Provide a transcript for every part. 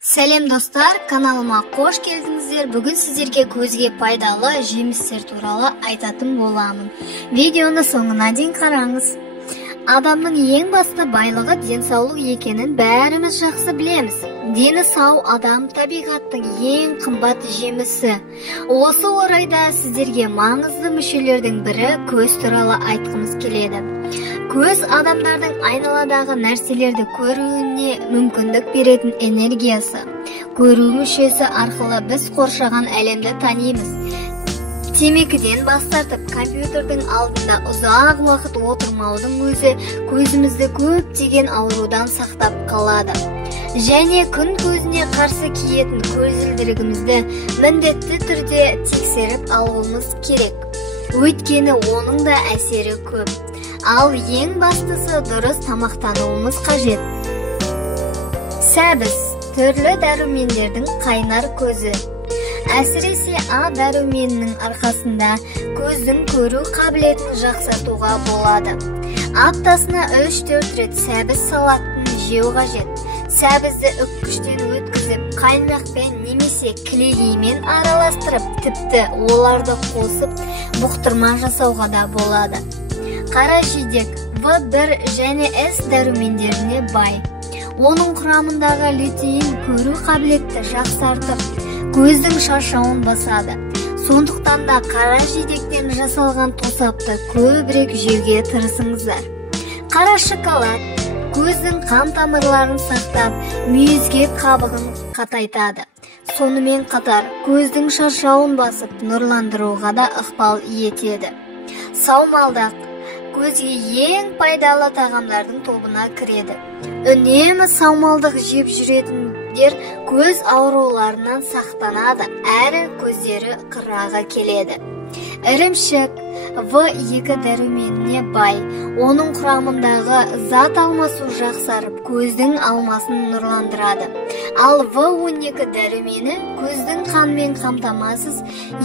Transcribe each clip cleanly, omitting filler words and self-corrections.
Сәлем достар, каналыма қош келдіңіздер. Бүгін сіздерге көзге пайдалы жемістер туралы айтатын боламын. Видеоны соңына дейін қараңыз. Адамның ең басты байлығы денсаулық екенін бәріміз жақсы білеміз. Дені сау адам табиғаттың ең қымбат жемісі. Осы орайда сіздерге маңызды мүшелердің бірі көз туралы айтқымыз келеді. Көз адамдардың айналадағы нәрселерді көруіне мүмкіндік беретін энергиясы. Көру мүшесі арқылы біз қоршаған әлемді танимыз. Темекіден бас тартып, компьютердің алдында ұзақ уақыт отырмаудың өзі көзімізді көптеген аурудан сақтап қалады. Және күн көзіне қарсы киетін көзілдірігімізді міндетті түрде тексеріп алуымыз керек. Өйткені оның да әсері көп. Ал ең бастысы дұрыс тамақтануымыз қажет. Сәбіз түрлі дәрумендердің қайнар көзі. Әсіресе А дәруменінің арқасында көздің көру қабілетін жақсартуға болады. Аптасына 3-4 рет сәбіз салатын жеу қажет. Сәбізді үккіштен өткізіп, қайнақпен немесе кілегеймен араластырып, тіпті оларды қосып, бұқтырма жасауға да болады. Қара жидек В1 және С дәрумендеріне бай. Оның құрамындағы лютеин көру қабілетті жақсартып, көздің шаршауын басады. Сондықтан да қара жидектен жасалған тосапты көбірек жеуге тырысыңыздар. Қара шоколад көздің қан тамырларын сақтап, мүйізге қабығын қатайтады. Сонымен қатар көздің шаршауын басып, нұрландыруға да ықпал етеді. Саумалдақ көзге ең пайдалы тағамдардың тобына кіреді. Үнемі саумалдық жеп жүретіндер көз ауруларынан сақтанады, әрі көздері қырағы келеді. Ірімшік В2 дәруменіне бай. Оның құрамындағы зат алмасу жақсарып, көздің алмасын нұрландырады. Ал В12 дәрумені көздің қанмен қамтамасыз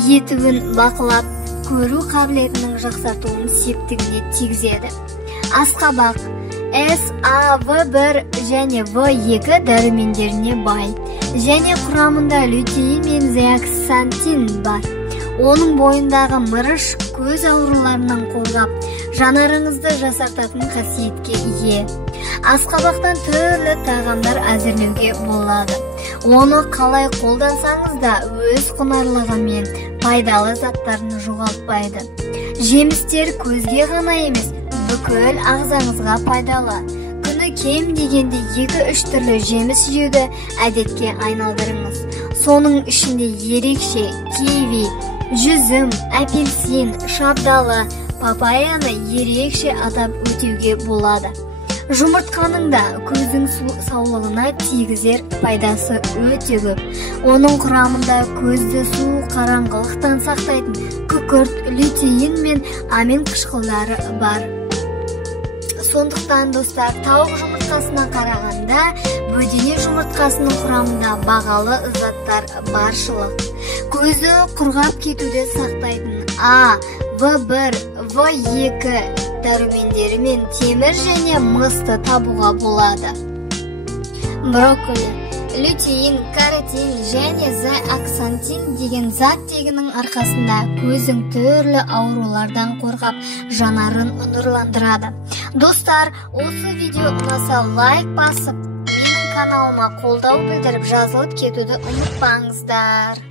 етуін бақылап, көру қабілетінің жақсартуын септігіне тигізеді. Асқабақ В1 және В2 дәрумендеріне бай. Және құрамында лютеин мен зеаксантин бар. Оның бойындағы мырыш көз ауруларынан қорғап, жанарыңызды жасартатын қасиетке ие. Асқабақтан түрлі тағамдар әзірлеуге болады. Оны қалай қолдансаңыз да өз құнарлығы мен пайдалы заттарын жоғалтпайды. Жемістер көзге ғана емес, бүкіл ағзаңызға пайдалы. Күні кем дегенде 2-3 түрлі жеміс жеуді әдетке айналдырыңыз. Соның ішінде ерекше киви, жүзім, апельсин, шабдалы, папаяны ерекше атап өтеуге болады. Жұмыртқаның да көздің саулығына тигізер пайдасы өте көп. Оның құрамында көзді суық қараңғылықтан сақтайтын күкірт, лютеин мен амин қышқылдары бар. Сондықтан достар, тауық жұмыртқасына қарағанда бөдене жұмыртқасының құрамында бағалы заттар баршылық. Көзі құрғап кетуден сақтайтын А, В1, В2 дәрумендері мен темір және мысты табуға болады. Брокколи лютеин, каротин және зеаксантин деген зат тегінің арқасында көздің түрлі аурулардан қорғап, жанарын нұрландырады. Достар, осы видео ұнаса лайк басып, менің каналыма қолдау білдіріп жазылып кетуді ұмытпаңыздар.